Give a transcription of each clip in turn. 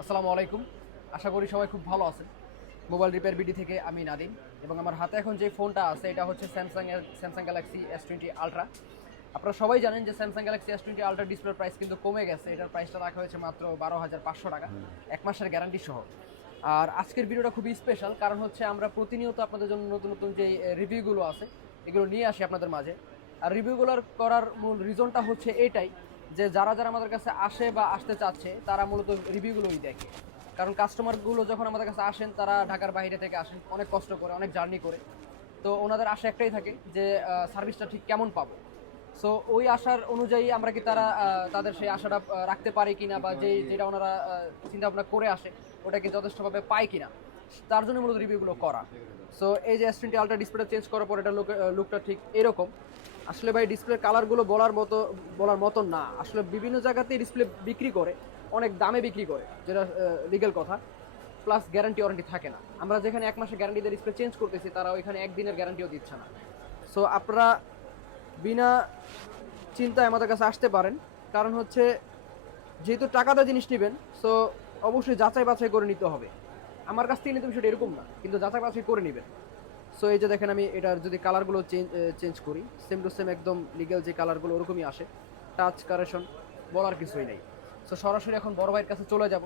আসসালামু আলাইকুম। আশা করি সবাই খুব ভালো আছে মোবাইল রিপেয়ার বিডি থেকে আমি নাদিম এবং আমার হাতে এখন যে ফোনটা আছে, এটা হচ্ছে Samsung Samsung Galaxy S twenty Ultra আপনারা সবাই জানেন যে Samsung Galaxy S twenty Ultra ডিসপ্লের প্রাইস কিন্তু কমে গেছে। এটার প্রাইসটা রাখা হয়েছে মাত্র বারো হাজার পাঁচশো টাকা। এক মাসের গ্যারান্টি সহ। আর আজকের ভিডিওটা খুবই স্পেশাল কারণ হচ্ছে আমরা প্রতিনিয়ত আপনাদের জন্য নতুন নতুন যে রিভিউগুলো আছে, এগুলো নিয়ে আসি আপনাদের মাঝে। আর রিভিউগুলোর করার মূল রিজনটা হচ্ছে এটাই যে যারা যারা আমাদের কাছে আসে বা আসতে চাচ্ছে, তারা মূলত রিভিউগুলোই দেখে। কারণ কাস্টমারগুলো যখন আমাদের কাছে আসেন, তারা ঢাকার বাইরে থেকে আসেন, অনেক কষ্ট করে, অনেক জার্নি করে। তো ওনাদের আশা একটাই থাকে যে সার্ভিসটা ঠিক কেমন পাবো। সো ওই আশার অনুযায়ী আমরা কি তারা তাদের সেই আশাটা রাখতে পারি কিনা বা যে যেটা ওনারা চিন্তা ভাবনা করে আসে, ওটা কি যথেষ্টভাবে পায় কিনা, তার জন্য মূলত রিভিউগুলো করা। সো এই যে এস টোয়েন্টি আলট্রা ডিসপ্লেটা চেঞ্জ করার পর এটা লুক লুকটা ঠিক এরকম। আসলে ভাই ডিসপ্লের কালারগুলো বলার মতো বলার মতো না। আসলে বিভিন্ন জায়গাতে ডিসপ্লে বিক্রি করে, অনেক দামে বিক্রি করে, যেটা লিগেল কথা। প্লাস গ্যারান্টি ওয়ারেন্টি থাকে না। আমরা যেখানে এক মাসের গ্যারান্টি দিয়ে ডিসপ্লে চেঞ্জ করতেছি, তারা ওইখানে একদিনের গ্যারান্টিও দিচ্ছে না। সো আপনারা বিনা চিন্তায় আমাদের কাছে আসতে পারেন। কারণ হচ্ছে, যেহেতু টাকাটা জিনিস নেবেন সো অবশ্যই যাচাই বাছাই করে নিতে হবে। আমার কাছ থেকে নিতে বিষয়টা এরকম না, কিন্তু যাচাই বাছাই করে নেবেন। সো এই যে দেখেন আমি এটার যদি কালারগুলো চেঞ্জ চেঞ্জ করি সেম টু সেম একদম লিগেল যে কালারগুলো ওরকমই আসে। টাচ কারেকশন বলার কিছুই নেই। সো সরাসরি এখন বড় ভাইয়ের কাছে চলে যাব।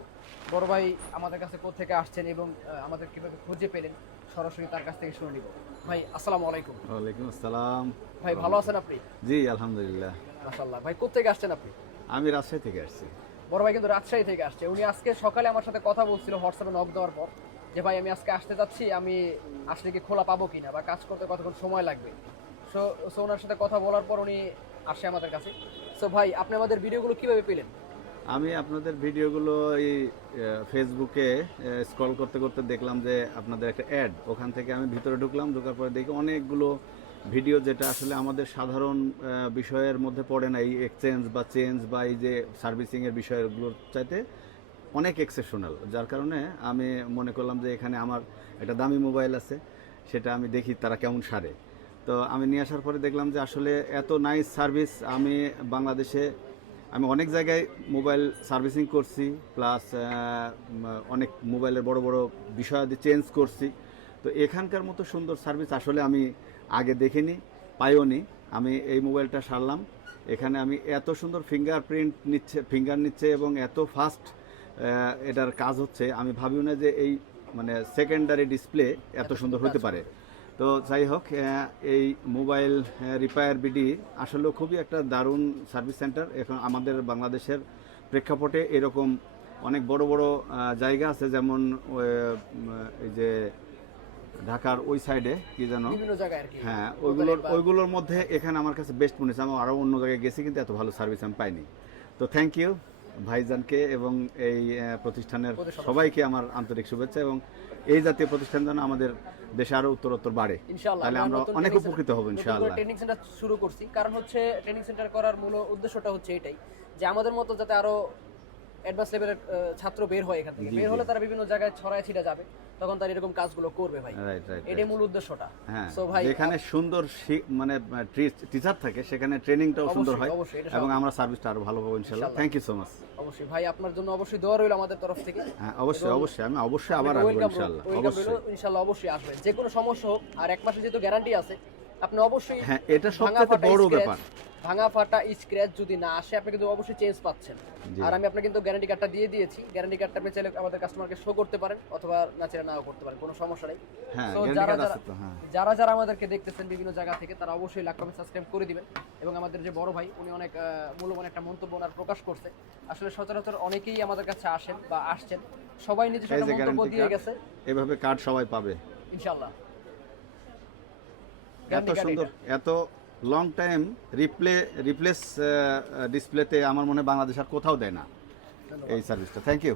বড় ভাই আমাদের কাছে কোথেকে আসছেন এবং আমাদের কীভাবে খুঁজে পেলেন সরাসরি তার কাছ থেকে শুনে নিব। ভাই আসসালামু আলাইকুম। ওয়ালাইকুম আসসালাম। ভাই ভালো আছেন আপনি? জি আলহামদুলিল্লাহ। মাশাল্লাহ ভাই কোথেকে আসছেন আপনি? আমি রাজশাহী থেকে আসছি। বড় ভাই কিন্তু রাজশাহী থেকে আসছে। উনি আজকে সকালে আমার সাথে কথা বলছিল হোয়াটসঅ্যাপে নক দেওয়ার পর। যে ভাই, আমি আজকে আসতে যাচ্ছি, আমি আসলে কি খোলা পাবো কিনা বা কাজ করতে কতক্ষণ সময় লাগবে? সো সো ওনার সাথে কথা বলার পর উনি আসে আমাদের কাছে। সো ভাই, আপনি আমাদের ভিডিওগুলো কীভাবে পেলেন? আমি আপনাদের ভিডিওগুলো এই ফেসবুকে স্ক্রল করতে করতে দেখলাম যে আপনাদের একটা অ্যাড ওখান থেকে আমি ভিতরে ঢুকলাম, ঢোকার পরে দেখি অনেকগুলো ভিডিও যেটা আসলে আমাদের সাধারণ বিষয়ের মধ্যে পড়ে না। এই এক্সচেঞ্জ বা চেঞ্জ বা এই যে সার্ভিসিংয়ের বিষয়গুলোর চাইতে অনেক এক্সেপশনাল যার কারণে আমি মনে করলাম যে এখানে আমার একটা দামি মোবাইল আছে, সেটা আমি দেখি তারা কেমন সারে। তো আমি নিয়ে আসার পরে দেখলাম যে আসলে এত নাইস সার্ভিস আমি বাংলাদেশে, আমি অনেক জায়গায় মোবাইল সার্ভিসিং করছি প্লাস অনেক মোবাইলের বড় বড় বিষয়াদি চেঞ্জ করছি। তো এখানকার মতো সুন্দর সার্ভিস আসলে আমি আগে দেখিনি, পাইওনি। আমি এই মোবাইলটা সারলাম। এখানে আমি এত সুন্দর ফিঙ্গারপ্রিন্ট নিচ্ছে ফিঙ্গার নিচ্ছে এবং এত ফাস্ট এটার কাজ হচ্ছে আমি ভাবিও না যে এই মানে সেকেন্ডারি ডিসপ্লে এত সুন্দর হতে পারে। তো যাই হোক এই মোবাইল রিপায়ার বিডি আসলে খুবই একটা দারুণ সার্ভিস সেন্টার এখন আমাদের বাংলাদেশের প্রেক্ষাপটে এরকম অনেক বড় বড় জায়গা আছে যেমন এই যে ঢাকার ওই সাইডে কি জানো হ্যাঁ ওইগুলোর ওইগুলোর মধ্যে এখানে আমার কাছে বেস্ট মনে হচ্ছে। আমি আরও অন্য জায়গায় গেছি কিন্তু এত ভালো সার্ভিস আমি পাইনি। তো থ্যাংক ইউ ভাইজানকে এবং এই প্রতিষ্ঠানের প্রতিষ্ঠান। সবাইকে আমার আন্তরিক শুভেচ্ছা এবং এই জাতীয় প্রতিষ্ঠান যেন আমাদের দেশে আরও উত্তরোত্তর বাড়ে। তাহলে আমরা অনেক উপকৃত হব ইনশাআল্লাহ। ট্রেনিং সেন্টার শুরু করছি। কারণ হচ্ছে ট্রেনিং সেন্টার করার মূল উদ্দেশ্যটা হচ্ছে এটাই যে আমাদের মতো যাতে আরও অ্যাডভান্স লেভেলের ছাত্র বের হয় এখান থেকে। বের হলে তারা বিভিন্ন জায়গায় ছড়ায় ছিটা যাবে। তখন তারা এরকম কাজগুলো করবে ভাই। এটাই মূল উদ্দেশ্যটা। হ্যাঁ সো ভাই যেখানে সুন্দর মানে টিচার থাকে সেখানে ট্রেনিংটাও সুন্দর হয় এবং আমরা সার্ভিসটা আরও ভালো পাবো ইনশাআল্লাহ। থ্যাংক ইউ সো মাচ অবশ্যই ভাই আপনার জন্য অবশ্যই দোয়া রইল আমাদের তরফ থেকে। হ্যাঁ অবশ্যই অবশ্যই আমি অবশ্যই আবার আসব ইনশাআল্লাহ। অবশ্যই। ইনশাআল্লাহ অবশ্যই আসবেন। যে কোনো সমস্যা হোক আর এক মাসে যেহেতু গ্যারান্টি আছে আপনি অবশ্যই হ্যাঁ এটা সবচেয়ে বড় ব্যাপার। ভাঙা ফাটা স্ক্র্যাচ যদি না আসে আপনি কিন্তু অবশ্যই চেঞ্জ পাচ্ছেন। আর আমি আপনাকে কিন্তু গ্যারান্টি কার্ডটা দিয়ে দিয়েছি। গ্যারান্টি কার্ডটা আপনি চাইলে আমাদের কাস্টমারকে শো করতে পারেন অথবা না চাইলে নাও করতে পারেন কোনো সমস্যা নেই। হ্যাঁ যারা যারা হ্যাঁ। যারা যারা আমাদেরকে দেখতেছেন বিভিন্ন জায়গা থেকে তারা অবশ্যই লাখ কমেন্ট সাবস্ক্রাইব করে দিবেন। এবং আমাদের যে বড় ভাই উনি অনেক মূল্যবান একটা মন্তব্য ওনার প্রকাশ করছে। আসলে সচরাচর অনেকেই আমাদের কাছে আসেন বা আসছেন। সবাই নিজস্ব মন্তব্য দিয়ে গেছে। এভাবে কার্ড সবাই পাবে। ইনশাআল্লাহ। এত সুন্দর এত লং টাইম রিপ্লে রিপ্লেস ডিসপ্লেতে আমার মনে হয় বাংলাদেশ আর কোথাও দেয় না এই সার্ভিসটা থ্যাংক ইউ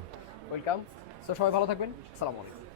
ওয়েলকাম সো সবাই ভালো থাকবেন। আসসালামু আলাইকুম।